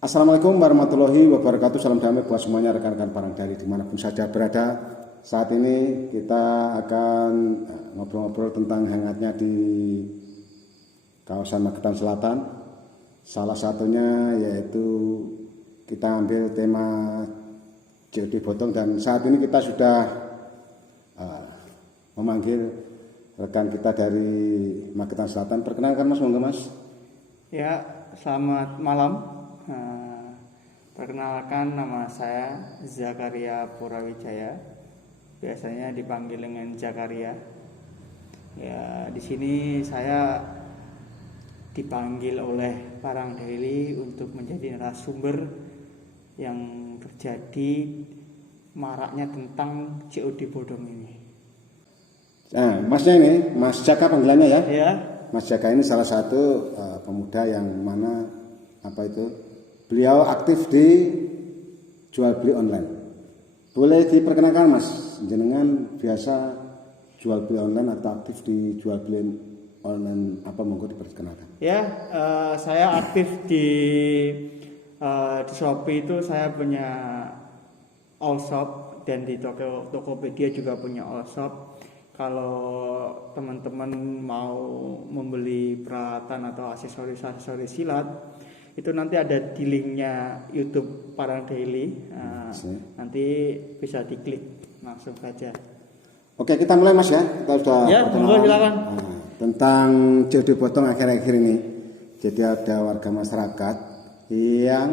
Assalamualaikum warahmatullahi wabarakatuh. Salam damai buat semuanya rekan-rekan Parang Daily dimanapun saja berada. Saat ini kita akan ngobrol-ngobrol tentang hangatnya di kawasan Magetan Selatan. Salah satunya yaitu kita ambil tema COD Botong, dan saat ini kita sudah memanggil rekan kita dari Magetan Selatan. Perkenalkan Mas, monggo Mas. Ya, selamat malam. Perkenalkan, nama saya Zakaria Purawijaya. Biasanya dipanggil dengan Zakaria. Ya, di sini saya dipanggil oleh Parang Daily untuk menjadi narasumber yang terjadi maraknya tentang COD bodong ini. Nah, Masnya ini, Mas Jaka panggilannya ya? Ya. Mas Jaka ini salah satu pemuda yang mana beliau aktif di jual beli online. Boleh diperkenalkan Mas, jenengan biasa jual beli online atau aktif di jual beli online apa, monggo diperkenalkan. Ya, saya aktif di Shopee itu saya punya all shop, dan di Tokopedia juga punya all shop. Kalau teman-teman mau membeli peralatan atau aksesoris silat, itu nanti ada di linknya YouTube Parang Daily. Nanti bisa diklik langsung saja. Oke, kita mulai Mas ya. Kita sudah silakan. Tentang COD Botong akhir-akhir ini. Jadi ada warga masyarakat yang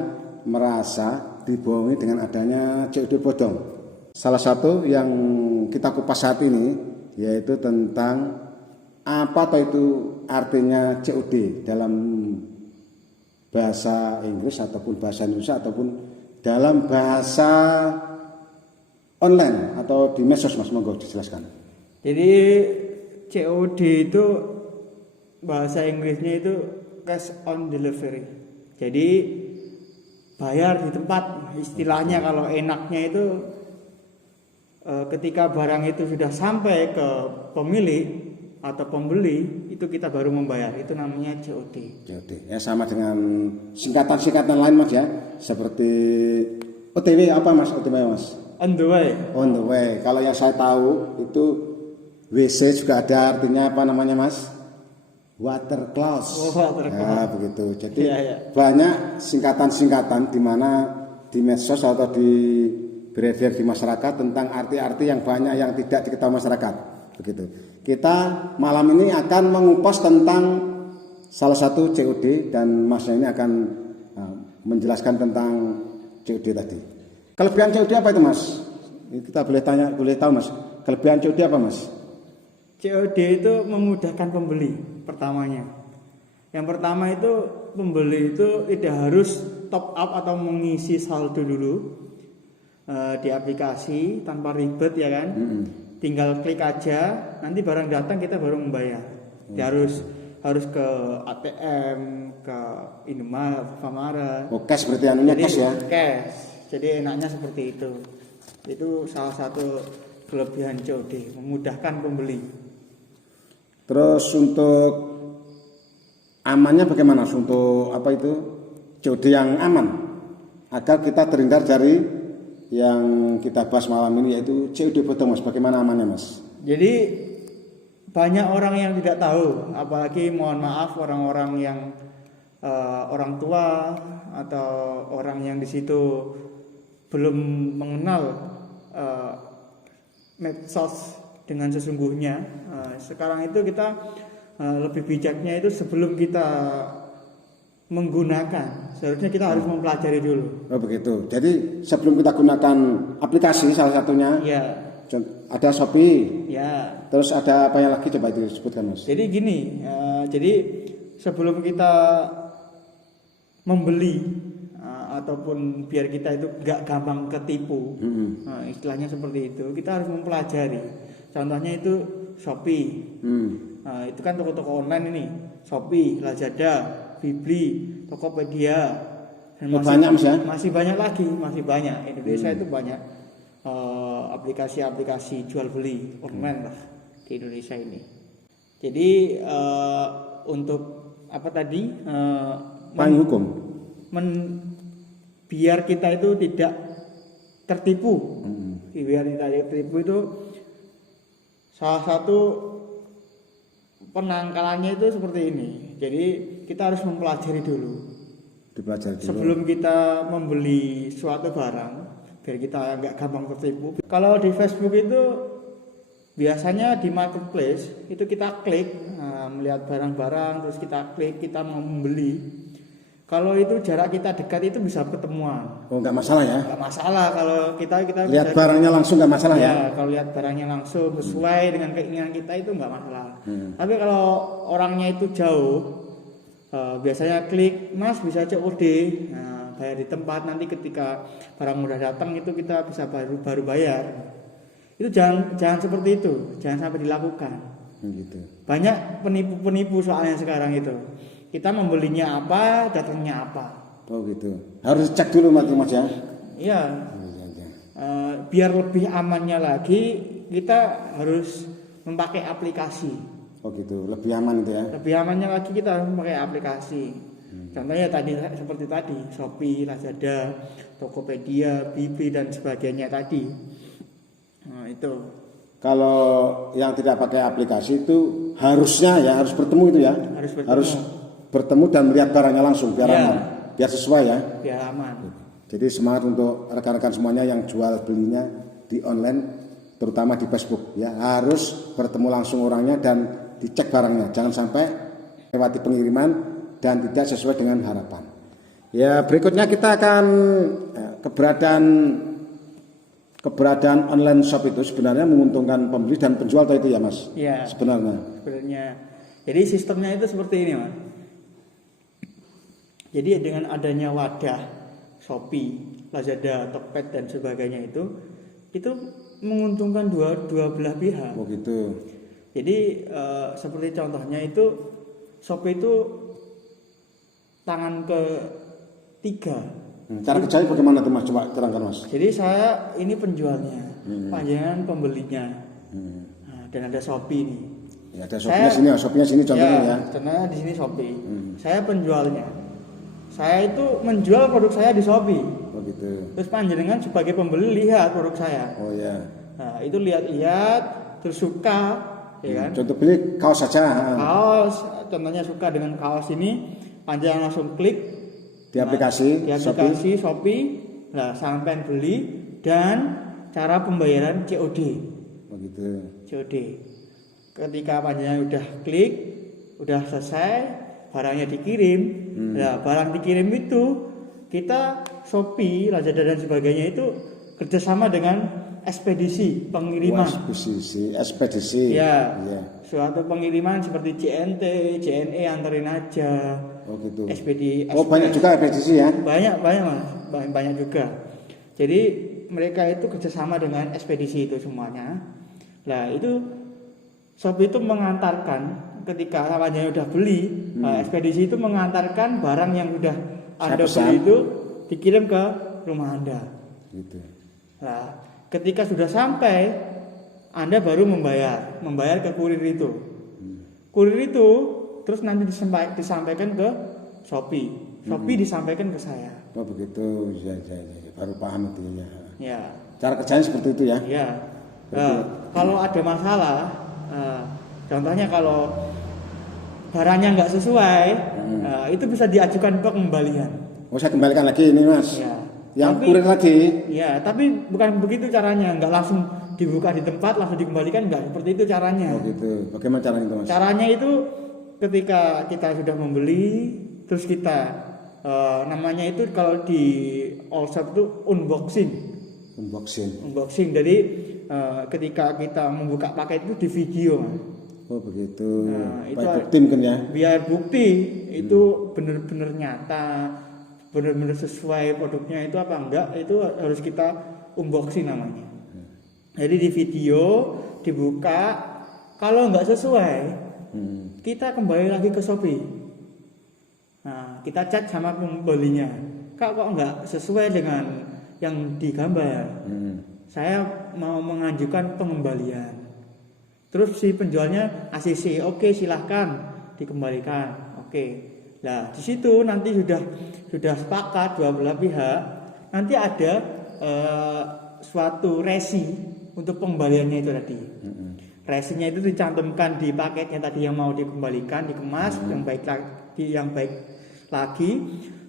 merasa dibohongi dengan adanya COD Botong. Salah satu yang kita kupas saat ini yaitu tentang apa itu artinya COD dalam bahasa Inggris ataupun bahasa Indonesia ataupun dalam bahasa online atau di medsos. Mas, monggo dijelaskan. Jadi COD itu bahasa Inggrisnya itu cash on delivery. Jadi bayar di tempat, istilahnya kalau enaknya itu ketika barang itu sudah sampai ke pemilik atau pembeli, itu kita baru membayar. Itu namanya COD. COD ya, sama dengan singkatan-singkatan lain Mas ya, seperti OTW. Apa Mas OTW Mas? On the way. On the way. Kalau yang saya tahu itu WC juga ada artinya apa namanya Mas? Water clause. Water clause. Ya, begitu. Jadi banyak singkatan-singkatan di mana di medsos atau di beredar di masyarakat tentang arti-arti yang banyak yang tidak diketahui masyarakat. Begitu. Kita malam ini akan mengupas tentang salah satu COD, dan Mas ini akan menjelaskan tentang COD tadi. Kelebihan COD apa itu Mas? Kita boleh tahu Mas. Kelebihan COD apa Mas? COD itu memudahkan pembeli pertamanya. Yang pertama itu pembeli itu tidak harus top up atau mengisi saldo dulu di aplikasi tanpa ribet ya kan. Tinggal klik aja, nanti barang datang kita baru membayar. Dia harus ke ATM, ke Indomaret, Famara. Cash berarti anunya cash ya? Cash. Jadi enaknya seperti itu. Itu salah satu kelebihan COD, memudahkan pembeli. Terus untuk amannya bagaimana? Untuk COD yang aman agar kita terhindar dari yang kita bahas malam ini, yaitu COD Botong Mas. Bagaimana amannya Mas? Jadi banyak orang yang tidak tahu, apalagi mohon maaf orang-orang yang orang tua atau orang yang di situ belum mengenal medsos dengan sesungguhnya. Sekarang itu kita lebih bijaknya itu sebelum kita menggunakan, seharusnya kita harus mempelajari dulu. Oh begitu. Jadi sebelum kita gunakan aplikasi salah satunya, ya, ada Shopee. Ya. Terus ada apa yang lagi, coba disebutkan Mas? Jadi gini, jadi sebelum kita membeli ataupun biar kita itu gak gampang ketipu, istilahnya seperti itu, kita harus mempelajari. Contohnya itu Shopee. Itu kan toko-toko online ini, Shopee, Lazada, Bibli, Tokopedia, dan masih banyak lagi, masih banyak. Indonesia itu banyak aplikasi-aplikasi jual beli online lah di Indonesia ini. Jadi untuk apa tadi? Payung hukum. biar kita itu tidak tertipu. Biar tidak tertipu itu salah satu penangkalannya itu seperti ini. Jadi kita harus mempelajari dulu. Dipelajari dulu. Sebelum kita membeli suatu barang, biar kita nggak gampang tertipu. Kalau di Facebook itu biasanya di marketplace itu kita klik, melihat barang-barang, terus kita klik, kita mau membeli. Kalau itu jarak kita dekat itu bisa ketemuan. Oh, nggak masalah ya? Nggak masalah kalau kita lihat bisa, barangnya langsung nggak masalah ya? Kalau lihat barangnya langsung sesuai dengan keinginan kita itu nggak masalah. Tapi kalau orangnya itu jauh, biasanya klik, Mas bisa COD, bayar di tempat, nanti ketika barang udah datang itu kita bisa baru bayar. Itu jangan seperti itu, jangan sampai dilakukan. Gitu. Banyak Penipu soalnya sekarang itu. Kita membelinya apa, datangnya apa. Oh gitu. Harus cek dulu Mas ya. Iya. Biar lebih amannya lagi, kita harus memakai aplikasi. Oh gitu. Lebih aman itu ya. Lebih amannya lagi kita harus memakai aplikasi. Contohnya tadi seperti tadi, Shopee, Lazada, Tokopedia, Bibi dan sebagainya tadi. Nah, itu. Kalau yang tidak pakai aplikasi itu harusnya ya harus bertemu itu ya. Harus bertemu dan melihat barangnya langsung biar aman, biar sesuai ya. Biar aman. Jadi semangat untuk rekan-rekan semuanya yang jual belinya di online, terutama di Facebook ya, harus bertemu langsung orangnya dan dicek barangnya, jangan sampai lewati pengiriman dan tidak sesuai dengan harapan. Ya berikutnya kita akan keberadaan online shop itu sebenarnya menguntungkan pembeli dan penjual atau itu ya Mas? Iya. Sebenarnya. Jadi sistemnya itu seperti ini Mas. Jadi dengan adanya wadah Shopee, Lazada, Tokped dan sebagainya itu menguntungkan dua belah pihak. Oh gitu. Jadi seperti contohnya itu Shopee itu tangan ketiga. Cara kerjanya bagaimana tuh Mas? Coba terangkan Mas. Jadi saya ini penjualnya, panjangan pembelinya. Nah, dan ada Shopee nih. Ya, ada Shopee-nya sini contohnya ya. Contohnya di sini Shopee. Saya penjualnya. Saya itu menjual produk saya di Shopee. Oh gitu. Terus panjenengan sebagai pembeli lihat produk saya. Oh ya. Nah, itu lihat, terus suka, ya kan? Contoh beli kaos saja. Kaos, contohnya suka dengan kaos ini, panjenengan langsung klik di aplikasi Shopee. Nah, sampai beli dan cara pembayaran COD. Oh gitu. COD. Ketika panjenengan udah klik, udah selesai, barangnya dikirim. Nah, barang dikirim itu kita Shopee, Lazada dan sebagainya itu kerjasama dengan ekspedisi pengiriman. Ekspedisi. Ya. Suatu pengiriman seperti JNT, JNE anterin aja. Oh gitu. Ekspedisi. Oh banyak juga ekspedisi ya? Banyak Mas, banyak juga. Jadi mereka itu kerjasama dengan ekspedisi itu semuanya. Nah itu Shopee itu mengantarkan ketika awalnya udah beli, ekspedisi itu mengantarkan barang yang udah Anda beli itu dikirim ke rumah Anda. Gitu. Nah, ketika sudah sampai, Anda baru membayar ke kurir itu. Kurir itu terus nanti disampaikan ke Shopee. Shopee disampaikan ke saya. Oh begitu, ya. Baru paham itu ya. Ya. Cara kerjanya seperti itu ya? Ya. Kalau ada masalah, contohnya kalau barangnya nggak sesuai, itu bisa diajukan pengembalian. Oh saya kembalikan lagi ini Mas. Ya. Yang kurir lagi? Ya, tapi bukan begitu caranya, nggak langsung dibuka di tempat langsung dikembalikan, nggak seperti itu caranya. Oh gitu. Bagaimana caranya itu Mas? Caranya itu ketika kita sudah membeli, terus kita namanya itu kalau di all shop itu unboxing. Jadi ketika kita membuka paket itu di video Mas. Oh begitu. Nah, itu bukti mungkin ya. Biar bukti itu benar-benar nyata, benar-benar sesuai produknya itu apa enggak, itu harus kita unboxing namanya. Jadi di video dibuka, kalau enggak sesuai, kita kembali lagi ke Shopee. Nah, kita chat sama pembelinya, kok enggak sesuai dengan yang digambar. Saya mau mengajukan pengembalian. Terus si penjualnya ACC, oke silahkan dikembalikan, oke. Nah di situ nanti sudah sepakat dua belah pihak, nanti ada suatu resi untuk pengembaliannya itu tadi. Resinya itu dicantumkan di paketnya tadi yang mau dikembalikan, dikemas yang baik lagi,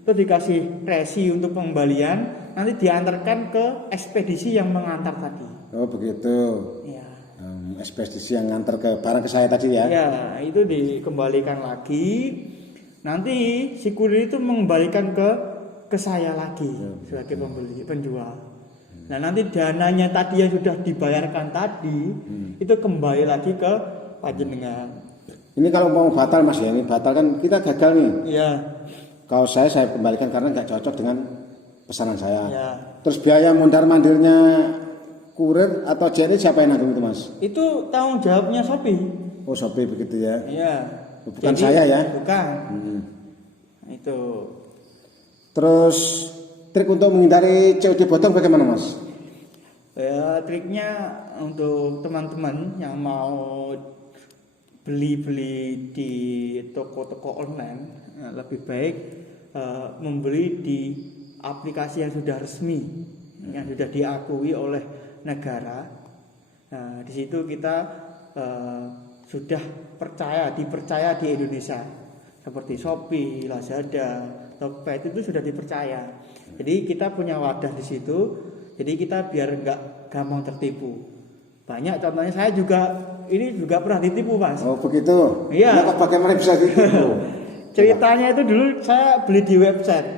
terus dikasih resi untuk pengembalian, nanti diantarkan ke ekspedisi yang mengantar tadi. Oh begitu. Ya. Ekspedisi yang ngantar ke barang ke saya tadi ya? Ya, itu dikembalikan lagi. Nanti si kurir itu mengembalikan ke saya lagi sebagai penjual. Nah nanti dananya tadi yang sudah dibayarkan tadi itu kembali lagi ke panjenengan. Ini kalau mau batal Mas ya, ini batal kan kita gagal nih. Iya. Kalau saya kembalikan karena nggak cocok dengan pesanan saya. Ya. Terus biaya mondar mandirnya kurir atau JNE siapa yang nanggung itu Mas? Itu tanggung jawabnya Shopee. Oh Shopee begitu ya? Iya. Bukan saya ya? Bukan. Itu. Terus trik untuk menghindari COD bodong bagaimana Mas? Ya, triknya untuk teman-teman yang mau beli-beli di toko-toko online, lebih baik membeli di aplikasi yang sudah resmi, yang sudah diakui oleh negara. Nah, di situ kita sudah dipercaya di Indonesia, seperti Shopee, Lazada, Tokped itu sudah dipercaya. Jadi kita punya wadah di situ, jadi kita biar nggak gampang tertipu. Banyak contohnya saya juga pernah ditipu Mas. Oh begitu? Iya. Nah, bagaimana bisa ditipu? Ceritanya itu dulu saya beli di website.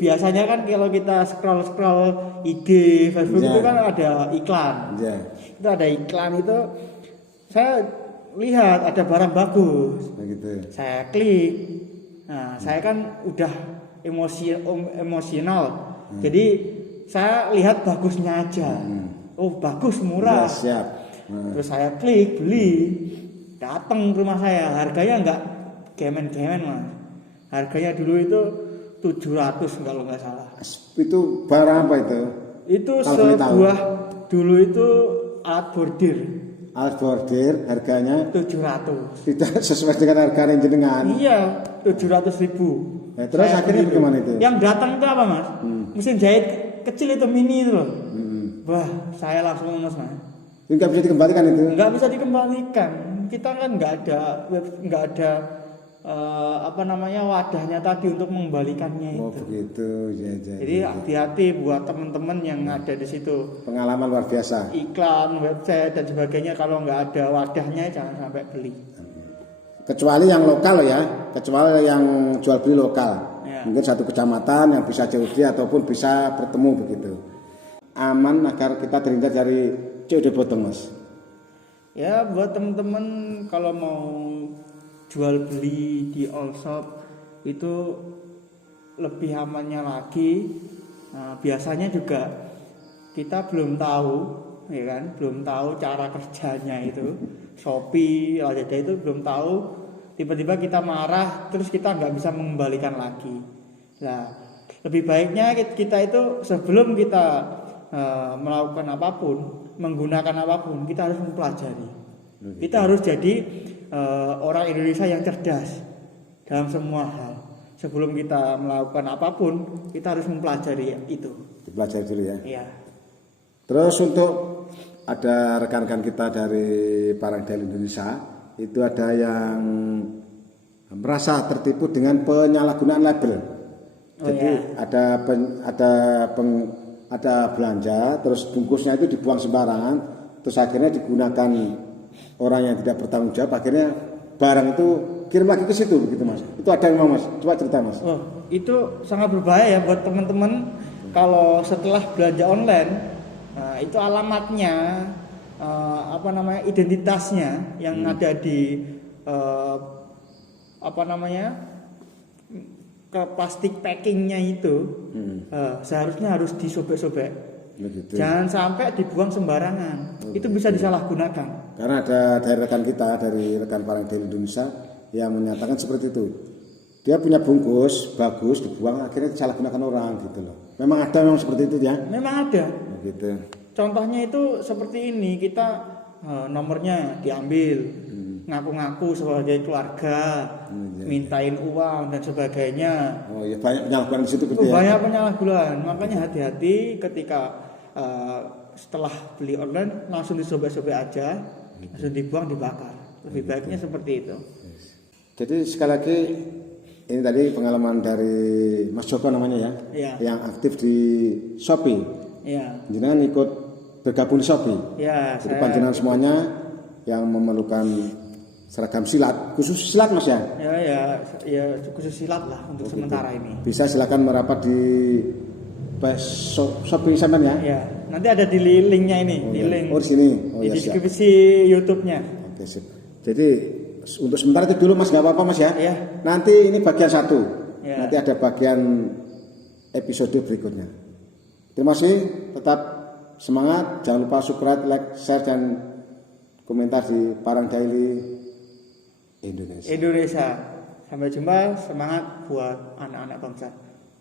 Biasanya kan kalau kita scroll IG, Facebook itu kan ada iklan. Itu ada iklan itu saya lihat ada barang bagus. Begitu. Saya klik. Nah, saya kan udah emosional. Jadi saya lihat bagusnya aja. Oh, bagus, murah. Ya, siap. Terus saya klik, beli. Datang ke rumah saya, harganya enggak kemen-kemen, Mas. Harganya dulu itu 700 kalau nggak salah. Itu barang apa itu? Itu kalau sebuah dulu itu alat bordir. Alat bordir harganya 700. tidak sesuai dengan harga yang jenengan. Iya, 700.000. Nah, terus akhirnya bagaimana itu? Yang datang itu apa Mas? Mesin jahit kecil itu, mini itu loh. Wah, saya langsung Mas. Itu nggak bisa dikembalikan itu? Nggak bisa dikembalikan. Kita kan nggak ada wadahnya tadi untuk mengembalikannya Oh itu. begitu, ya. Jadi hati-hati buat teman-teman yang ada di situ. Pengalaman luar biasa. Iklan, website dan sebagainya, kalau nggak ada wadahnya jangan sampai beli. Kecuali yang lokal ya, kecuali yang jual beli lokal. Ya. Mungkin satu kecamatan yang bisa COD ataupun bisa bertemu begitu. Aman agar kita terhindar dari COD bodong Mas. Ya buat teman-teman kalau mau jual beli di all shop itu lebih amannya lagi. Nah, biasanya juga kita belum tahu, ya kan, belum tahu cara kerjanya itu. Shopee, Lazada itu belum tahu. Tiba-tiba kita marah, terus kita nggak bisa mengembalikan lagi. Nah, lebih baiknya kita itu sebelum kita melakukan apapun, menggunakan apapun, kita harus mempelajari. Kita harus jadi orang Indonesia yang cerdas dalam semua hal. Sebelum kita melakukan apapun, kita harus mempelajari itu. Dipelajari dulu ya. Iya. Terus untuk ada rekan-rekan kita dari Parangdel Indonesia, itu ada yang merasa tertipu dengan penyalahgunaan label. Jadi ada belanja, terus bungkusnya itu dibuang sembarangan, terus akhirnya digunakan orang yang tidak bertanggung jawab, akhirnya barang itu kirim lagi ke situ begitu Mas. Itu ada yang mau Mas? Coba cerita Mas. Oh, itu sangat berbahaya ya buat teman-teman kalau setelah belanja online. Nah, itu alamatnya identitasnya yang ada di ke plastik packingnya itu seharusnya harus disobek-sobek. Begitu. Jangan sampai dibuang sembarangan. Itu bisa disalahgunakan. Karena ada dari rekan kita, dari rekan Parangdel Indonesia yang menyatakan seperti itu. Dia punya bungkus bagus dibuang, akhirnya disalahgunakan orang gitu loh. Memang ada memang seperti itu ya? Memang ada. Begitu. Contohnya itu seperti ini, kita nomornya diambil, ngaku-ngaku sebagai keluarga, mintain uang dan sebagainya. Oh ya, banyak penyalahgunaan di situ gitu ya. Banyak penyalahgunaan, makanya hati-hati ketika setelah beli online langsung disobek-sobek aja, langsung dibuang, dibakar. Lebih baiknya seperti itu. Jadi sekali lagi ini tadi pengalaman dari Mas Joko namanya ya, Iya. yang aktif di Shopee. Iya. Jenengan ikut bergabung di Shopee. Ya, Jadi panjenengan semuanya yang memerlukan seragam silat, khusus silat Mas ya. Ya khusus silat lah untuk sementara ini. Bisa silakan merapat di Shopee sampean ya. Ya, nanti ada di linknya ini, di link. Oh di sini. Oh di ya siap. deskripsi YouTube-nya. Oke sip. Jadi untuk sementara itu dulu Mas, nggak apa-apa Mas ya. Iya. Nanti ini bagian 1. Ya. Nanti ada bagian episode berikutnya. Terima kasih, tetap semangat, jangan lupa subscribe, like, share dan komentar di Parang Daily Indonesia. Sampai jumpa, semangat buat anak-anak bangsa.